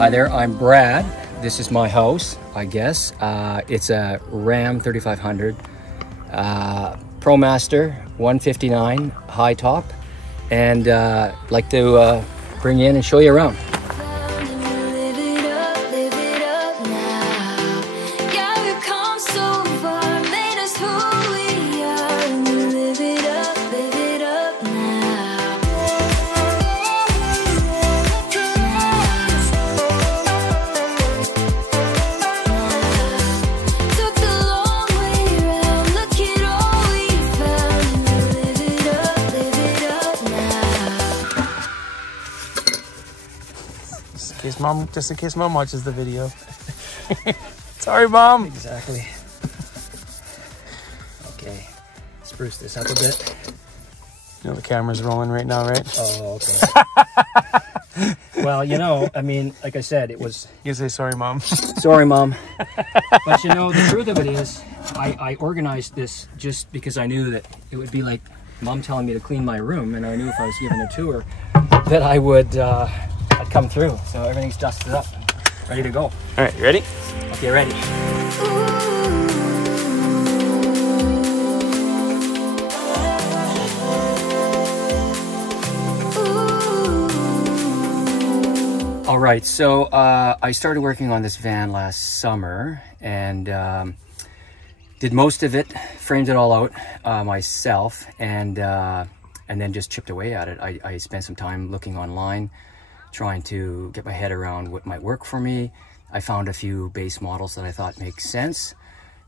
Hi there, I'm Brad. This is my house, I guess. It's a Ram 3500 ProMaster 159 high top, and like to bring you in and show you around. Just in case mom watches the video. Sorry, mom. Exactly. Okay, spruce this up a bit. You know the camera's rolling right now, right? Oh, okay. Well, you know, I mean, like I said, it was... You say sorry, mom. Sorry, mom. But you know, the truth of it is, I organized this just because I knew that it would be like mom telling me to clean my room, and I knew if I was given a tour that I would... I'd come through, so everything's dusted up, ready to go. All right, you ready? Okay, ready. All right, so I started working on this van last summer, and did most of it, framed it all out myself, and then just chipped away at it. I spent some time looking online, trying to get my head around what might work for me. I found a few base models that I thought make sense,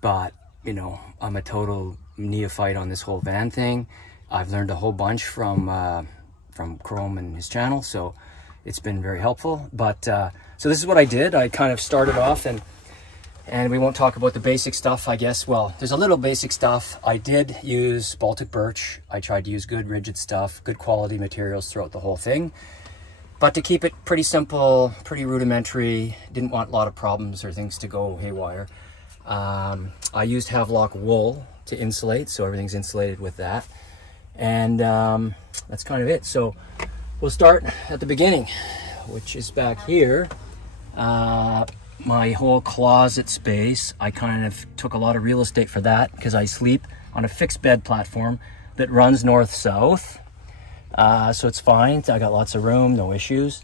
but you know, I'm a total neophyte on this whole van thing. I've learned a whole bunch from Chrome and his channel, so it's been very helpful. But so this is what I did. I kind of started off, and we won't talk about the basic stuff, I guess. Well, there's a little basic stuff. I did use Baltic birch. I tried to use good rigid stuff, good quality materials throughout the whole thing. But to keep it pretty simple, pretty rudimentary, didn't want a lot of problems or things to go haywire. I used Havelock wool to insulate, so everything's insulated with that. And that's kind of it. So we'll start at the beginning, which is back here. My whole closet space, I kind of took a lot of real estate for that because I sleep on a fixed bed platform that runs north-south. So it's fine. I got lots of room, no issues.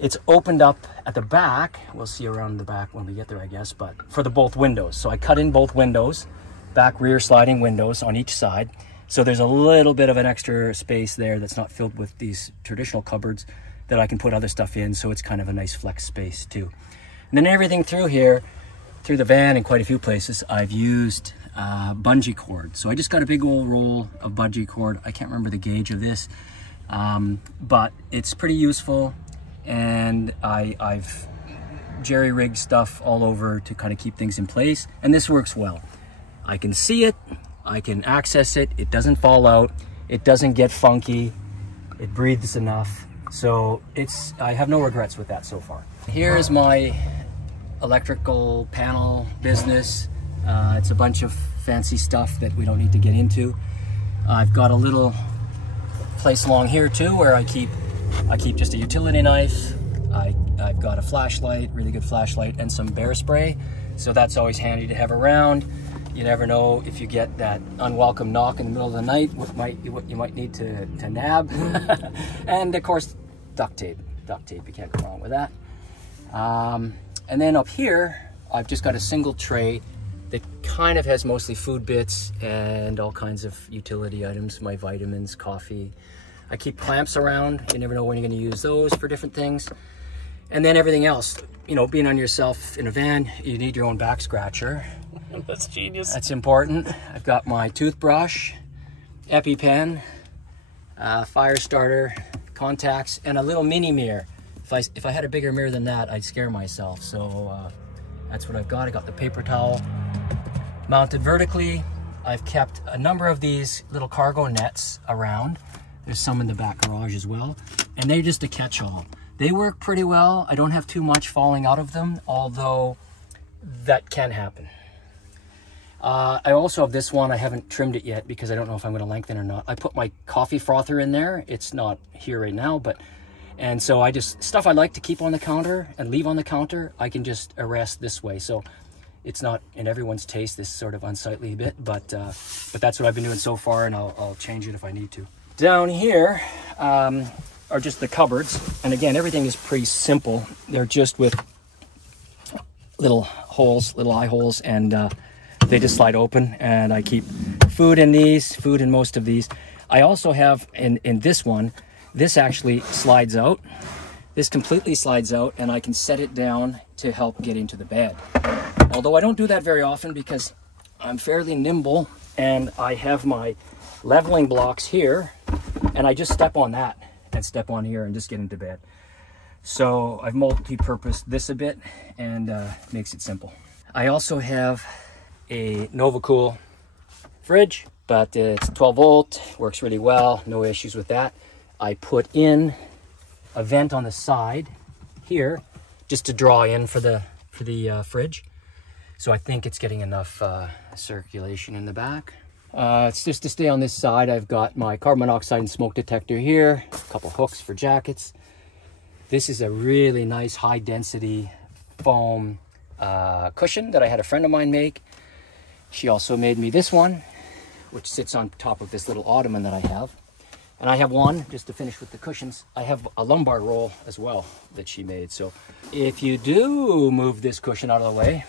It's opened up at the back. We'll see around the back when we get there, I guess, but for the both windows. So I cut in both windows, back rear sliding windows on each side. So there's a little bit of an extra space there that's not filled with these traditional cupboards that I can put other stuff in. So it's kind of a nice flex space too. And then everything through here, through the van and quite a few places, I've used bungee cord. So I just got a big old roll of bungee cord. I can't remember the gauge of this. But it's pretty useful, and I've jerry-rigged stuff all over to kind of keep things in place, and this works well. I can see it, I can access it, it doesn't fall out, it doesn't get funky, it breathes enough, so I have no regrets with that so far. Here's my electrical panel business. It's a bunch of fancy stuff that we don't need to get into. I've got a little place along here too where I keep just a utility knife. I've got a flashlight, really good flashlight, and some bear spray, so that's always handy to have around. You never know if you get that unwelcome knock in the middle of the night, what you might need to nab. And of course, duct tape, you can't go wrong with that. And then up here I've just got a single tray that kind of has mostly food bits and all kinds of utility items, my vitamins, coffee. I keep clamps around. You never know when you're going to use those for different things. And then everything else, you know, being on yourself in a van, you need your own back scratcher. That's genius. That's important. I've got my toothbrush, EpiPen, fire starter, contacts, and a little mini mirror. If I had a bigger mirror than that, I'd scare myself. So that's what I've got. I got the paper towel mounted vertically. I've kept a number of these little cargo nets around. There's some in the back garage as well, and they're just a catch-all. They work pretty well. I don't have too much falling out of them, although that can happen. I also have this one. I haven't trimmed it yet because I don't know if I'm going to lengthen or not. I put my coffee frother in there. It's not here right now, but And so I just, stuff I like to keep on the counter and leave on the counter, I can just arrest this way. So it's not in everyone's taste, this sort of unsightly bit, but that's what I've been doing so far, and I'll change it if I need to. Down here are just the cupboards. And again, everything is pretty simple. They're just with little holes, little eye holes, and they just slide open, and I keep food in these, food in most of these. I also have in this one, this actually slides out. This completely slides out, and I can set it down to help get into the bed. Although I don't do that very often because I'm fairly nimble, and I have my leveling blocks here, and I just step on that and step on here and just get into bed. So I've multi-purposed this a bit, and makes it simple. I also have a NovaCool fridge, but it's 12 volt, works really well, no issues with that. I put in a vent on the side here just to draw in for the fridge. So I think it's getting enough circulation in the back. It's just to stay on this side. I've got my carbon monoxide and smoke detector here, a couple hooks for jackets. This is a really nice high density foam cushion that I had a friend of mine make. She also made me this one, which sits on top of this little ottoman that I have. And I have one, just to finish with the cushions, I have a lumbar roll as well that she made. So if you do move this cushion out of the way,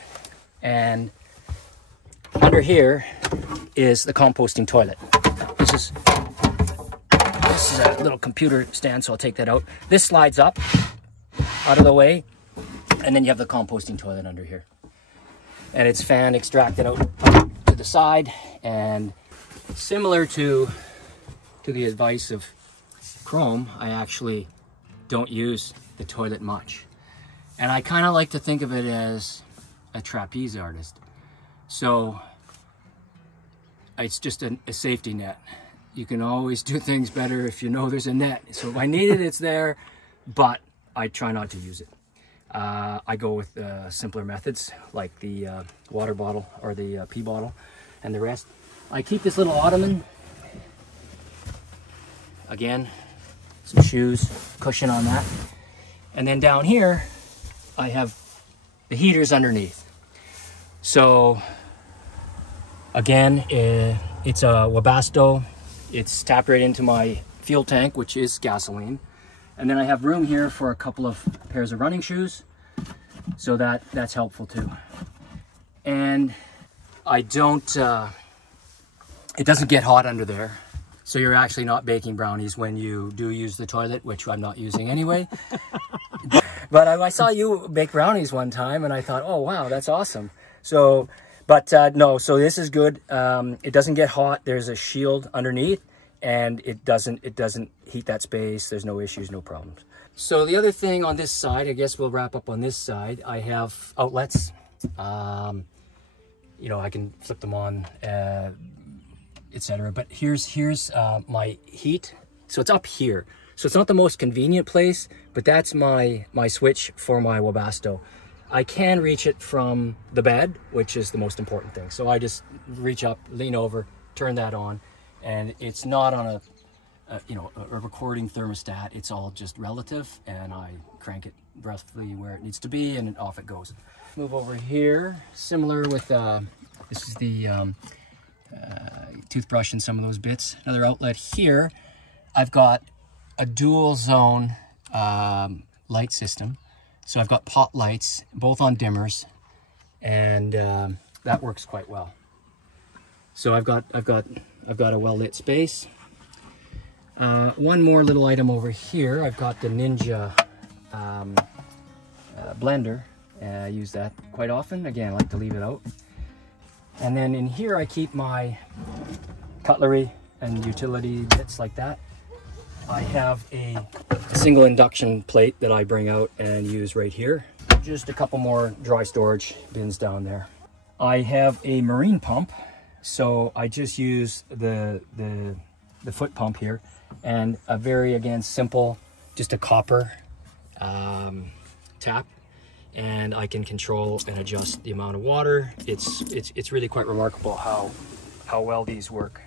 and under here is the composting toilet. This is a little computer stand, so I'll take that out. This slides up out of the way, and then you have the composting toilet under here. And it's fan extracted out to the side, and similar to the advice of Chrome, I actually don't use the toilet much. And I kind of like to think of it as a trapeze artist. So it's just a safety net. You can always do things better if you know there's a net. So if I need it, it's there, but I try not to use it. I go with simpler methods like the water bottle or the pee bottle and the rest. I keep this little ottoman. Again, some shoes, cushion on that. And then down here, I have the heaters underneath. So again, it's a Webasto. It's tapped right into my fuel tank, which is gasoline. And then I have room here for a couple of pairs of running shoes. So that's helpful too. And I don't, it doesn't get hot under there. So you're actually not baking brownies when you do use the toilet, which I'm not using anyway. But I saw you bake brownies one time, and I thought, oh wow, that's awesome. So, but no, so this is good. It doesn't get hot. There's a shield underneath, and it doesn't heat that space. There's no issues, no problems. So the other thing on this side, I guess we'll wrap up on this side. I have outlets. You know, I can flip them on, etc. But here's my heat. So it's up here. So it's not the most convenient place, but that's my switch for my Webasto. I can reach it from the bed, which is the most important thing. So I just reach up, lean over, turn that on, and it's not on a recording thermostat. It's all just relative, and I crank it roughly where it needs to be, and off it goes. Move over here, similar with this is the toothbrush and some of those bits. Another outlet here. I've got a dual zone light system. So I've got pot lights, both on dimmers, and that works quite well. So I've got a well-lit space. One more little item over here. I've got the Ninja blender. I use that quite often. Again, I like to leave it out. And then in here, I keep my cutlery and utility bits like that. I have a single induction plate that I bring out and use right here. Just a couple more dry storage bins down there. I have a marine pump, so I just use the foot pump here, and a very, again, simple, just a copper tap, and I can control and adjust the amount of water. It's really quite remarkable how well these work.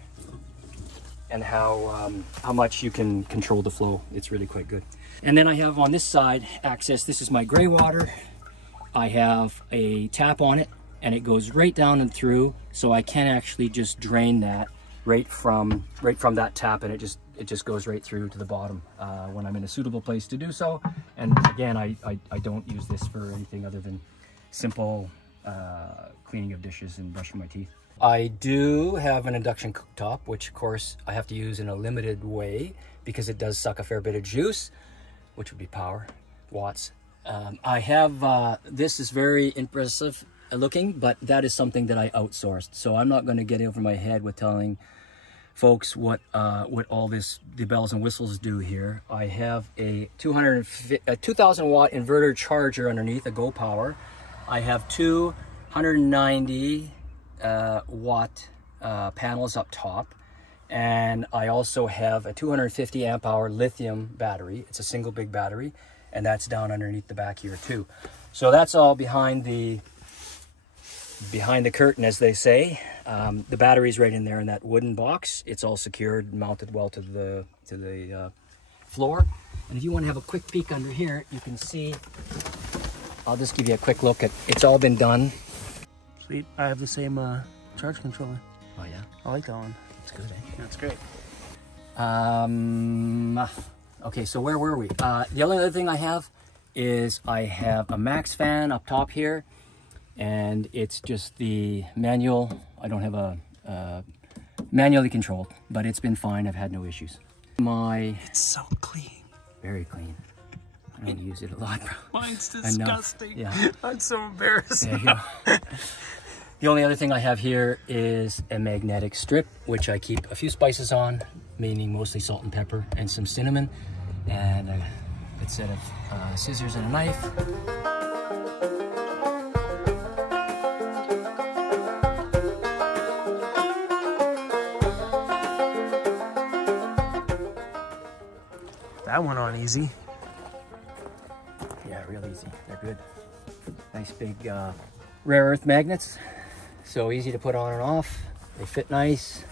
and how much you can control the flow. It's really quite good. And then I have on this side access. This is my gray water. I have a tap on it, and it goes right down and through, so I can actually just drain that right from that tap, and it just goes right through to the bottom when I'm in a suitable place to do so. And again, I don't use this for anything other than simple cleaning of dishes and brushing my teeth. I do have an induction cooktop, which of course I have to use in a limited way because it does suck a fair bit of juice, which would be power, watts. I have, this is very impressive looking, but that is something that I outsourced. So I'm not going to get over my head with telling folks what all the bells and whistles do here. I have a 2,000 watt inverter charger underneath, a Go Power. I have two 190 watt panels up top, and I also have a 250 amp hour lithium battery. It's a single big battery, and that's down underneath the back here too. So that's all behind the curtain, as they say. The battery's right in there in that wooden box. It's all secured, mounted well to the floor. And if you want to have a quick peek under here, you can see, I'll just give you a quick look at, it's all been done. Sweet. I have the same charge controller. Oh yeah? I like that one. It's good, eh? That's great. Okay, so where were we? The only other thing I have is I have a max fan up top here, and it's just the manual. I don't have a manually controlled, but it's been fine. I've had no issues. It's so clean. Very clean. I don't use it a lot, bro. Mine's disgusting. Yeah. I'm so embarrassed. There you go. The only other thing I have here is a magnetic strip, which I keep a few spices on, meaning mostly salt and pepper and some cinnamon, and a good set of scissors and a knife. That went on easy. Yeah, real easy. They're good. Nice big rare earth magnets. So easy to put on and off. They fit nice.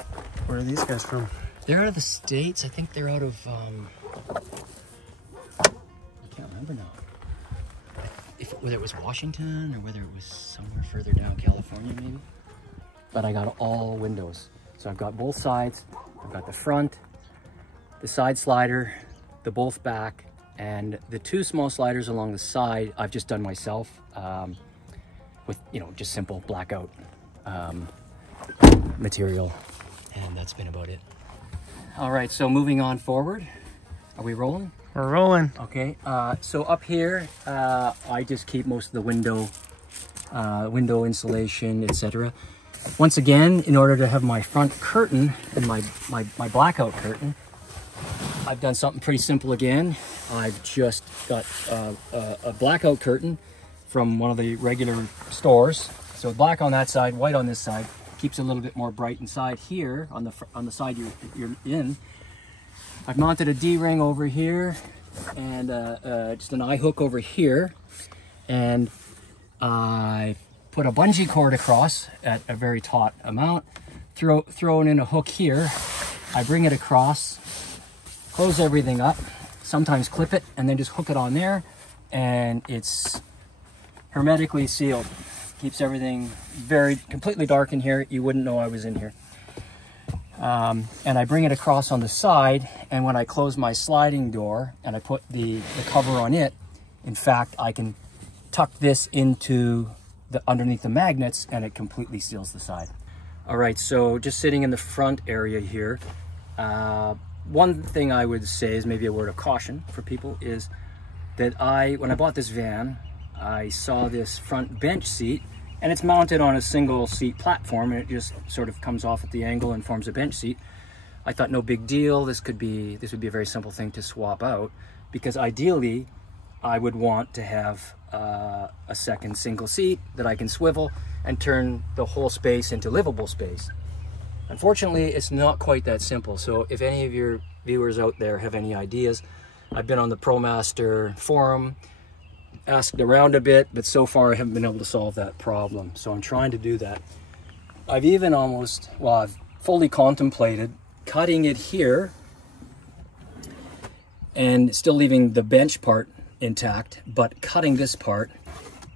Where are these guys from? They're out of the States. I think they're out of, I can't remember now. Whether it was Washington or whether it was somewhere further down, California maybe. But I got all windows. So I've got both sides. I've got the front, the side slider, the both back, and the two small sliders along the side I've just done myself with, you know, just simple blackout material, and that's been about it. All right, so moving on forward. Are we rolling? We're rolling. Okay, so up here, I just keep most of the window insulation, etc. Once again, in order to have my front curtain and my blackout curtain, I've done something pretty simple again. I've just got a blackout curtain from one of the regular stores. So black on that side, white on this side. Keeps it a little bit more bright inside here on the side you're in. I've mounted a D-ring over here and just an eye hook over here, and I put a bungee cord across at a very taut amount, thrown in a hook here. I bring it across, close everything up, sometimes clip it, and then just hook it on there, and it's hermetically sealed. Keeps everything completely dark in here. You wouldn't know I was in here. And I bring it across on the side, and when I close my sliding door and I put the cover on it, in fact, I can tuck this into underneath the magnets, and it completely seals the side. All right, so just sitting in the front area here, one thing I would say is maybe a word of caution for people is that when I bought this van, I saw this front bench seat, and it's mounted on a single seat platform, and it just sort of comes off at the angle and forms a bench seat. I thought, no big deal. This would be a very simple thing to swap out, because ideally I would want to have a second single seat that I can swivel and turn the whole space into livable space. Unfortunately, it's not quite that simple. So if any of your viewers out there have any ideas, I've been on the ProMaster forum, asked around a bit, but so far I haven't been able to solve that problem. So I'm trying to do that. I've even I've fully contemplated cutting it here and still leaving the bench part intact, but cutting this part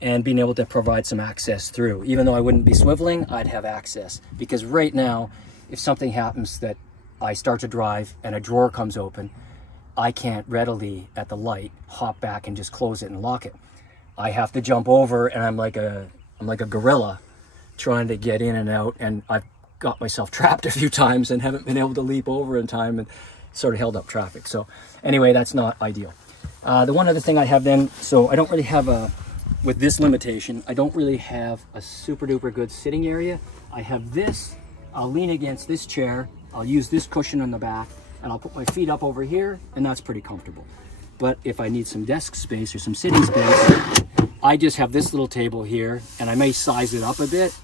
and being able to provide some access through. Even though I wouldn't be swiveling, I'd have access. Because right now, if something happens that I start to drive and a drawer comes open, I can't readily, at the light, hop back and just close it and lock it. I have to jump over, and I'm like a gorilla trying to get in and out, and I've got myself trapped a few times and haven't been able to leap over in time and sort of held up traffic. So anyway, that's not ideal. The one other thing I have then, so I don't really have with this limitation, I don't really have a super duper good sitting area. I have this, I'll lean against this chair, I'll use this cushion on the back, and I'll put my feet up over here, and that's pretty comfortable. But if I need some desk space or some sitting space, I just have this little table here, and I may size it up a bit.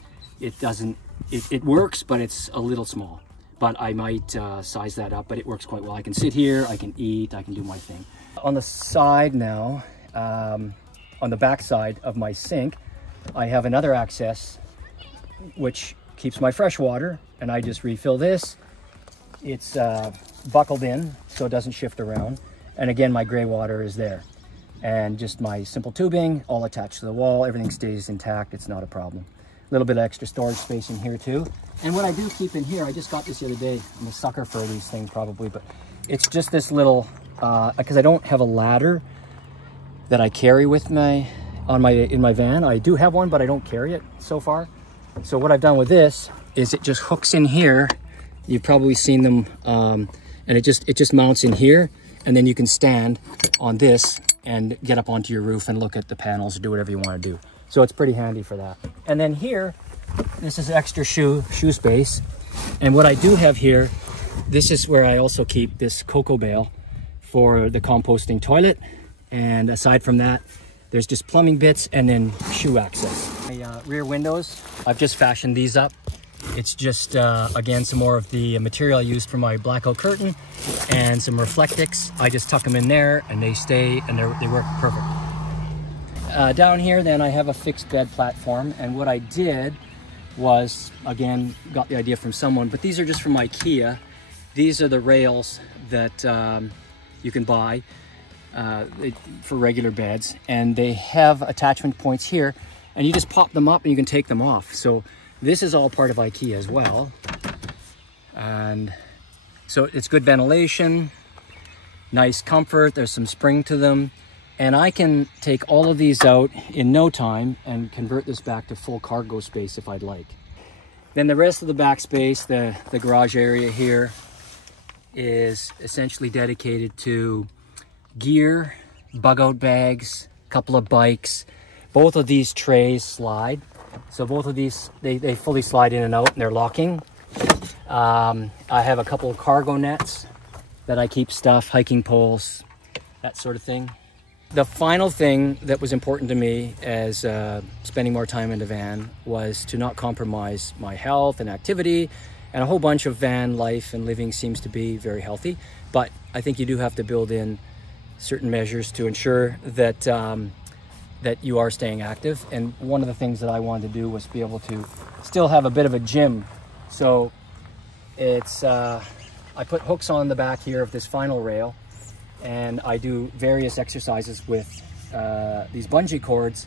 It works, but it's a little small. But I might size that up, but it works quite well. I can sit here, I can eat, I can do my thing. On the side now, on the back side of my sink, I have another access which keeps my fresh water, and I just refill this. It's buckled in so it doesn't shift around. And again, my gray water is there. And just my simple tubing, all attached to the wall, everything stays intact, it's not a problem. A little bit of extra storage space in here too. And what I do keep in here, I just got this the other day. I'm a sucker for these things probably, but it's just this little, because I don't have a ladder that I carry with me in my van. I do have one, but I don't carry it so far. So what I've done with this is it just hooks in here. You've probably seen them, and it just mounts in here, and then you can stand on this and get up onto your roof and look at the panels or do whatever you want to do. So it's pretty handy for that. And then here, this is extra shoe space. And what I do have here, this is where I also keep this cocoa bale for the composting toilet. And aside from that, there's just plumbing bits and then shoe access. My rear windows, I've just fashioned these up. It's just, again, some more of the material I used for my blackout curtain and some Reflectix. I just tuck them in there and they stay and they work perfect. Down here then I have a fixed bed platform, and what I did was, again, got the idea from someone, but these are just from IKEA. These are the rails that you can buy for regular beds, and they have attachment points here, and you just pop them up and you can take them off. So this is all part of IKEA as well. And so it's good ventilation, nice comfort, there's some spring to them. And I can take all of these out in no time and convert this back to full cargo space if I'd like. Then the rest of the back space, the garage area here, is essentially dedicated to gear, bug out bags, a couple of bikes. Both of these trays slide. So both of these, they fully slide in and out and they're locking. I have a couple of cargo nets that I keep stuff, hiking poles, that sort of thing. The final thing that was important to me as spending more time in the van was to not compromise my health and activity, and a whole bunch of van life and living seems to be very healthy, but I think you do have to build in certain measures to ensure that that you are staying active. And one of the things that I wanted to do was be able to still have a bit of a gym. So it's I put hooks on the back here of this final rail, and I do various exercises with these bungee cords,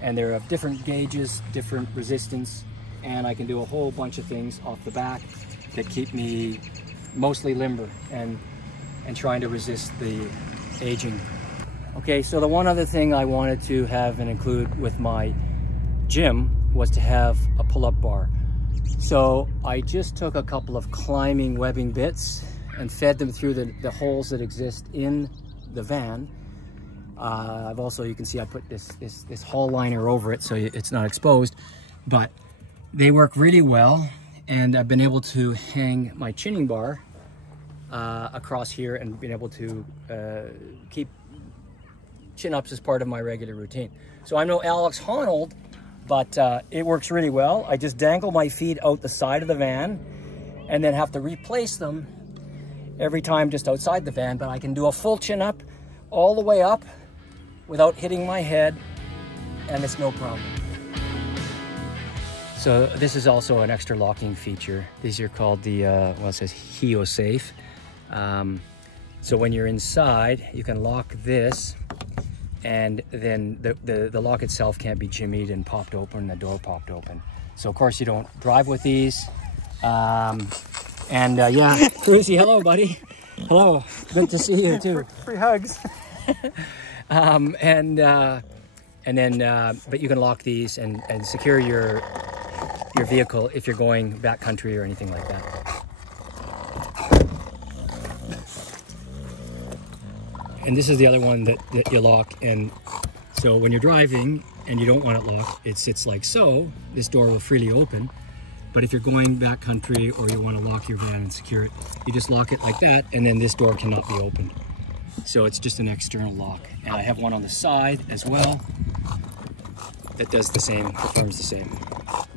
and they're of different gauges, different resistance, and I can do a whole bunch of things off the back that keep me mostly limber and trying to resist the aging. Okay, so the one other thing I wanted to have and include with my gym was to have a pull-up bar. So I just took a couple of climbing webbing bits and fed them through the holes that exist in the van. I've also, you can see I put this hull liner over it so it's not exposed, but they work really well, and I've been able to hang my chinning bar across here and been able to keep chin-ups as part of my regular routine. So I'm no Alex Honnold, but it works really well. I just dangle my feet out the side of the van and then have to replace them every time just outside the van, but I can do a full chin-up all the way up without hitting my head, and it's no problem. So this is also an extra locking feature. These are called the, well, it says Heo Safe. So when you're inside, you can lock this, and then the lock itself can't be jimmied and popped open, the door popped open. So of course you don't drive with these. Yeah, Brucey, hello buddy. Hello, good to see you too. Free hugs. But you can lock these and secure your vehicle if you're going backcountry or anything like that. And this is the other one that you lock, and so when you're driving and you don't want it locked, it sits like so. This door will freely open. But if you're going backcountry or you want to lock your van and secure it, you just lock it like that, and then this door cannot be opened. So it's just an external lock. And I have one on the side as well that does the same, performs the same.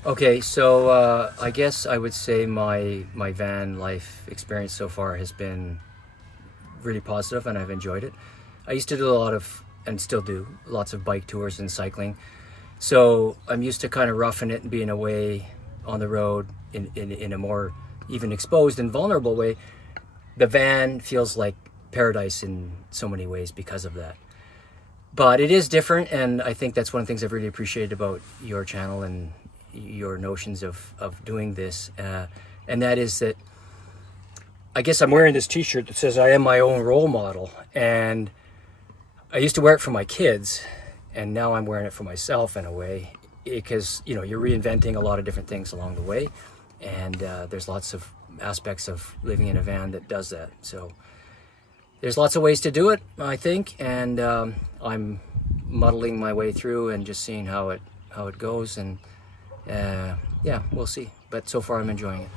Okay, so I guess I would say my van life experience so far has been really positive, and I've enjoyed it. I used to do a lot of, and still do, lots of bike tours and cycling. So I'm used to kind of roughing it and being away on the road in a more even exposed and vulnerable way. The van feels like paradise in so many ways because of that. But it is different, and I think that's one of the things I've really appreciated about your channel and your notions of doing this. And that is that I guess I'm wearing this t-shirt that says I am my own role model. And I used to wear it for my kids, and now I'm wearing it for myself in a way, because you know, you're reinventing a lot of different things along the way, and there's lots of aspects of living in a van that does that. So there's lots of ways to do it, I think, and I'm muddling my way through and just seeing how it goes, and yeah, we'll see. But so far I'm enjoying it.